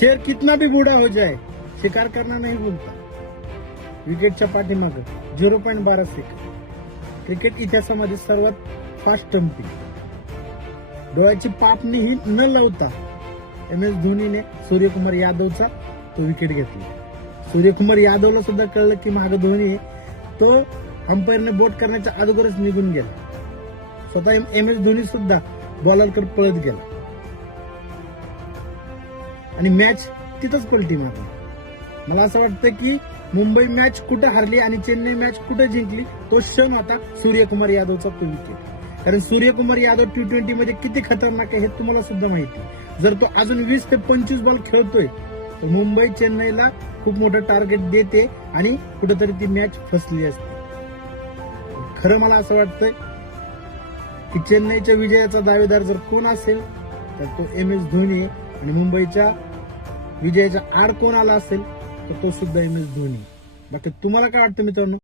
शेर कितना भी बूढ़ा हो जाए शिकार करना नहीं भूलता. विकेटच्या पाठीमागे 0.12 सेकंद. क्रिकेट इतिहासामध्ये सर्वात फास्ट स्टंपिंग. डोळ्याची पापणी ही न लावता MS धोनीने सूर्यकुमार यादवचा तो विकेट घेतला. सूर्यकुमार यादवला सुद्धा कळलं की मागे धोनी आहे. तो अंपायरने बोट करण्याच्या अगोदरच निघून गेला. स्वतः MS धोनी सुद्धा बॉलरकडे पळत गेला आणि मॅच तिथंच पलटी मारली. मला असं वाटतं की मुंबई मॅच कुठं हारली आणि चेन्नई मॅच कुठं जिंकली तो क्षण होता सूर्यकुमार यादवचा तो विकेट. कारण सूर्यकुमार यादव T20 मध्ये किती खतरनाक आहे हे तुम्हाला सुद्धा माहिती. जर तो अजून 20 ते 25 बॉल खेळतोय तर मुंबई चेन्नईला खूप मोठं टार्गेट देते आणि कुठेतरी ती मॅच फसली असते. खरं मला असं वाटतंय की चेन्नईच्या विजयाचा दावेदार जर कोण असेल तर तो MS धोनी आणि मुंबईच्या विजयाच्या आड कोण आला असेल तर तो सुद्धा MS धोनी. बाकी तुम्हाला काय वाटतं मित्रांनो?